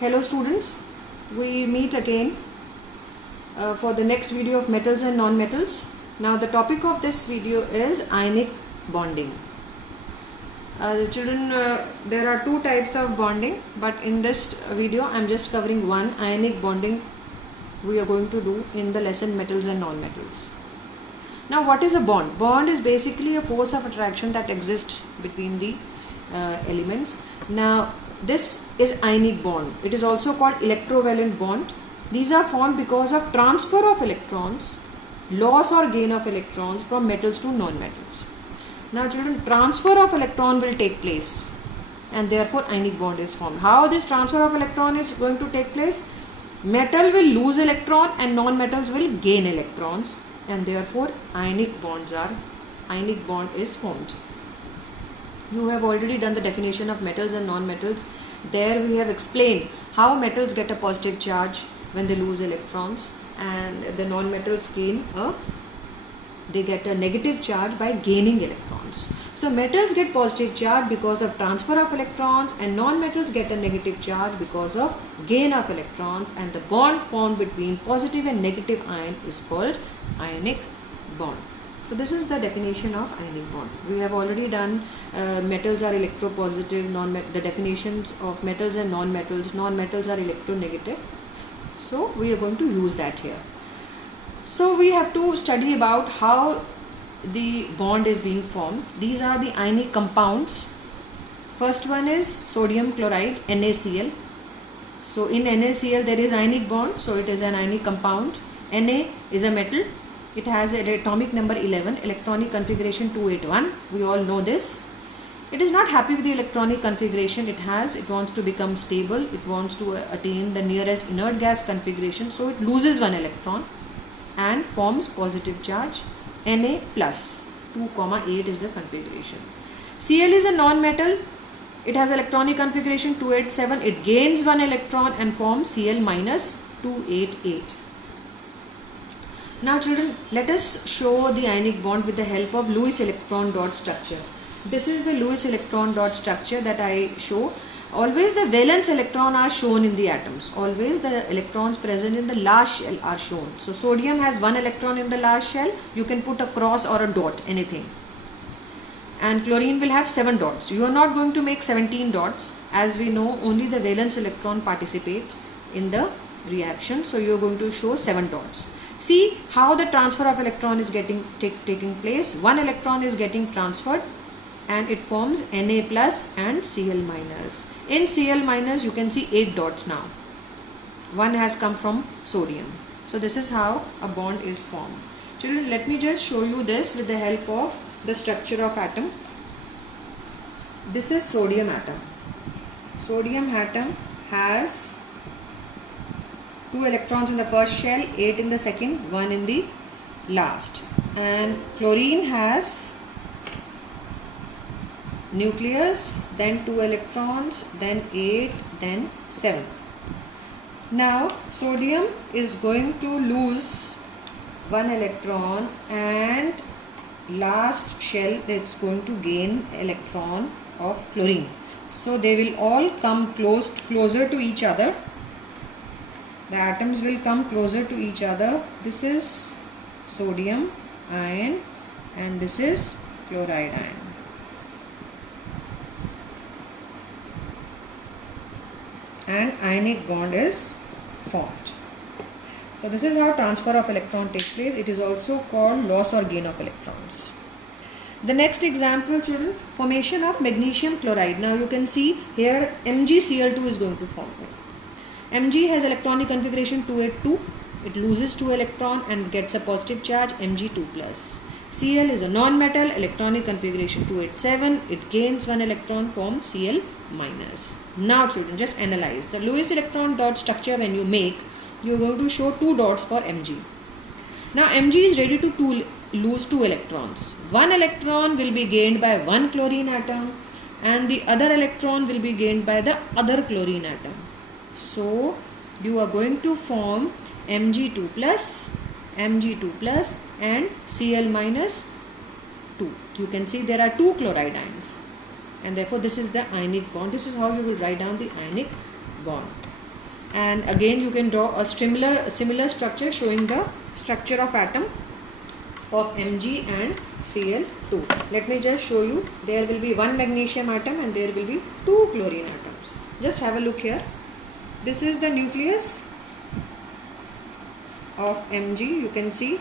Hello students, we meet again for the next video of metals and non-metals. Now the topic of this video is ionic bonding. There are two types of bonding, but in this video I am just covering one. Ionic bonding we are going to do in the lesson metals and non-metals. Now what is a bond? Bond is basically a force of attraction that exists between the elements. Now this is ionic bond. It is also called electrovalent bond. These are formed because of transfer of electrons, loss or gain of electrons from metals to non-metals. Now children, transfer of electron will take place and therefore ionic bond is formed. How this transfer of electron is going to take place? Metal will lose electron and non-metals will gain electrons, and therefore ionic bond is formed. You have already done the definition of metals and non-metals. There we have explained how metals get a positive charge when they lose electrons, and the non-metals get a negative charge by gaining electrons. So metals get positive charge because of transfer of electrons, and non-metals get a negative charge because of gain of electrons, and the bond formed between positive and negative ion is called ionic bond. So this is the definition of ionic bond. We have already done metals are electropositive, the definitions of metals and non-metals. Non-metals are electronegative. So we are going to use that here. So we have to study about how the bond is being formed. These are the ionic compounds. First one is sodium chloride, NaCl. So in NaCl there is ionic bond, so it is an ionic compound. Na is a metal. It has an atomic number 11, electronic configuration 281. We all know this. It is not happy with the electronic configuration it has. It wants to become stable. It wants to attain the nearest inert gas configuration. So it loses one electron and forms positive charge. Na plus 2,8 is the configuration. Cl is a non-metal. It has electronic configuration 287. It gains one electron and forms Cl minus 288. Now children, let us show the ionic bond with the help of Lewis electron dot structure. This is the Lewis electron dot structure that I show. Always the valence electron are shown in the atoms. Always the electrons present in the last shell are shown. So sodium has one electron in the last shell. You can put a cross or a dot, anything. And chlorine will have 7 dots. You are not going to make 17 dots. As we know, only the valence electron participate in the reaction. So you are going to show 7 dots. See how the transfer of electron is taking place. One electron is getting transferred and it forms Na plus and Cl minus. In Cl minus you can see 8 dots now. One has come from sodium. So this is how a bond is formed. Children, let me just show you this with the help of the structure of atom. This is sodium atom. Sodium atom has 2 electrons in the first shell, 8 in the second, 1 in the last. And chlorine has nucleus, then 2 electrons, then 8, then 7. Now sodium is going to lose 1 electron, and last shell it's going to gain electron of chlorine. So they will all come closer to each other. The atoms will come closer to each other. This is sodium ion and this is chloride ion. And ionic bond is formed. So this is how transfer of electron takes place. It is also called loss or gain of electrons. The next example, children, formation of magnesium chloride. Now you can see here MgCl2 is going to form. Mg has electronic configuration 282. It loses 2 electron and gets a positive charge Mg2 plus. Cl is a non-metal, electronic configuration 287. It gains 1 electron, forms Cl minus. Now children, just analyze the Lewis electron dot structure. When you make, you are going to show 2 dots for Mg. Now Mg is ready to lose 2 electrons. 1 electron will be gained by 1 chlorine atom and the other electron will be gained by the other chlorine atom. So you are going to form Mg2 plus and Cl minus 2. You can see there are 2 chloride ions. and therefore this is the ionic bond. This is how you will write down the ionic bond. and again you can draw a similar structure showing the structure of atom of Mg and Cl2. Let me just show you. There will be one magnesium atom and there will be two chlorine atoms. Just have a look here. This is the nucleus of Mg. You can see.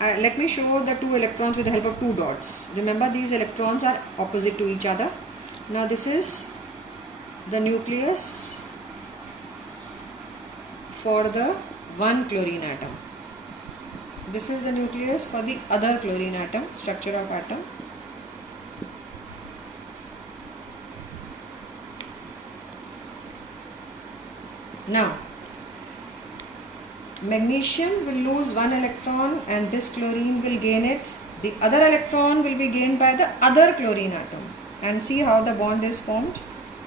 Let me show the two electrons with the help of two dots. Remember, these electrons are opposite to each other. Now this is the nucleus for the one chlorine atom. This is the nucleus for the other chlorine atom, structure of atom. Now, magnesium will lose one electron and this chlorine will gain it. The other electron will be gained by the other chlorine atom. And see how the bond is formed.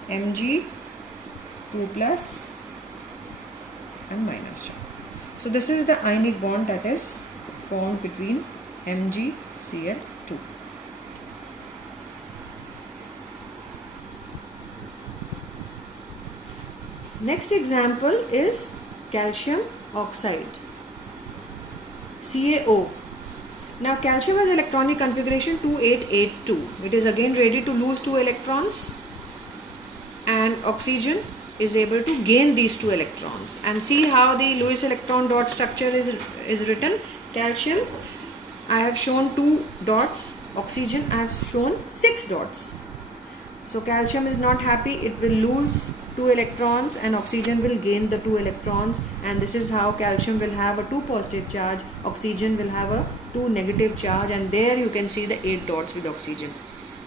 Mg 2 plus and minus charge. So this is the ionic bond that is formed between MgCl2. Next example is calcium oxide, CaO. Now calcium has electronic configuration 2882. It is again ready to lose two electrons, and oxygen is able to gain these two electrons. And see how the Lewis electron dot structure is written. Calcium, I have shown 2 dots. Oxygen, I have shown 6 dots. So calcium is not happy. It will lose 2 electrons and oxygen will gain the 2 electrons, and this is how calcium will have a 2 positive charge, oxygen will have a 2 negative charge, and there you can see the 8 dots with oxygen.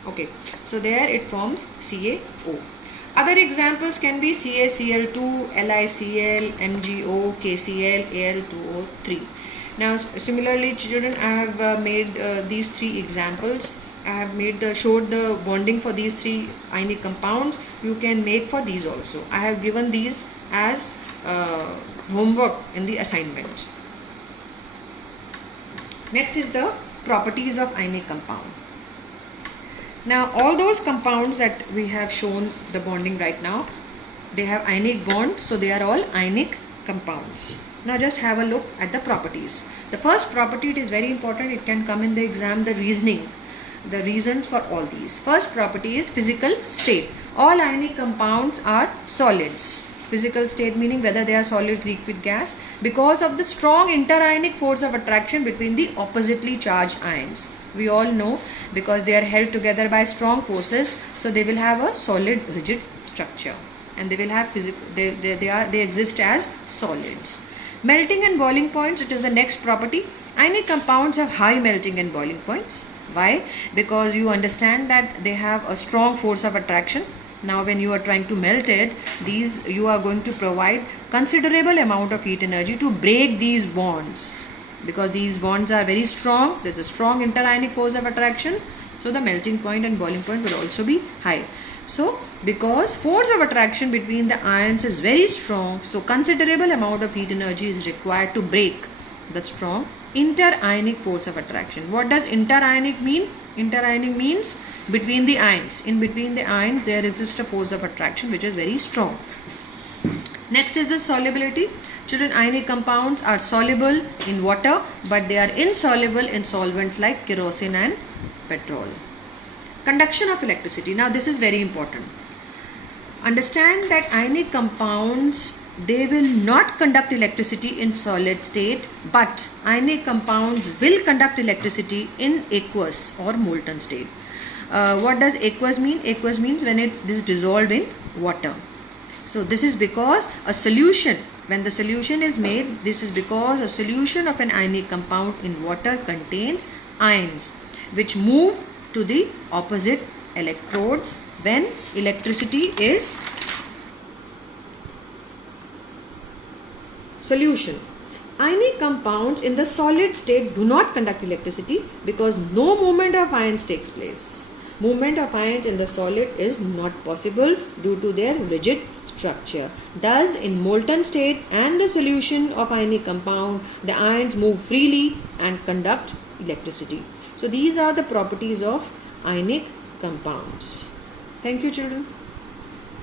Okay, so there it forms CaO. Other examples can be CaCl2, LiCl, MgO, KCl, Al2O3. Now similarly children, I have made these 3 examples. I have showed the bonding for these 3 ionic compounds. You can make for these also. I have given these as homework in the assignment. Next is the properties of ionic compound. Now all those compounds that we have shown the bonding right now, they have ionic bond, so they are all ionic compounds. Now just have a look at the properties. The first property, it is very important, it can come in the exam, the reasoning, the reasons for all these. First property is physical state. All ionic compounds are solids. Physical state meaning whether they are solid, liquid, gas, because of the strong interionic force of attraction between the oppositely charged ions. We all know, because they are held together by strong forces, so they will have a solid rigid structure, and they will have they exist as solids. Melting and boiling points, it is the next property. Ionic compounds have high melting and boiling points. Why? Because you understand that they have a strong force of attraction. Now when you are trying to melt it, you are going to provide considerable amount of heat energy to break these bonds, because these bonds are very strong. There is a strong interionic force of attraction, so the melting point and boiling point will also be high. So because force of attraction between the ions is very strong, so considerable amount of heat energy is required to break the strong interionic force of attraction. What does interionic mean? Interionic means between the ions. In between the ions there exists a force of attraction which is very strong. Next is the solubility. Children, ionic compounds are soluble in water, but they are insoluble in solvents like kerosene and petrol. Conduction of electricity. Now this is very important. Understand that ionic compounds, they will not conduct electricity in solid state, but ionic compounds will conduct electricity in aqueous or molten state. What does aqueous mean? Aqueous means when it is dissolved in water. So this is because a solution, when the solution is made, this is because a solution of an ionic compound in water contains ions which move to the opposite electrodes when electricity is solution. Ionic compounds in the solid state do not conduct electricity because no movement of ions takes place. Movement of ions in the solid is not possible due to their rigid structure. Thus, in molten state and the solution of ionic compound, the ions move freely and conduct electricity. So these are the properties of ionic compounds. Thank you, children.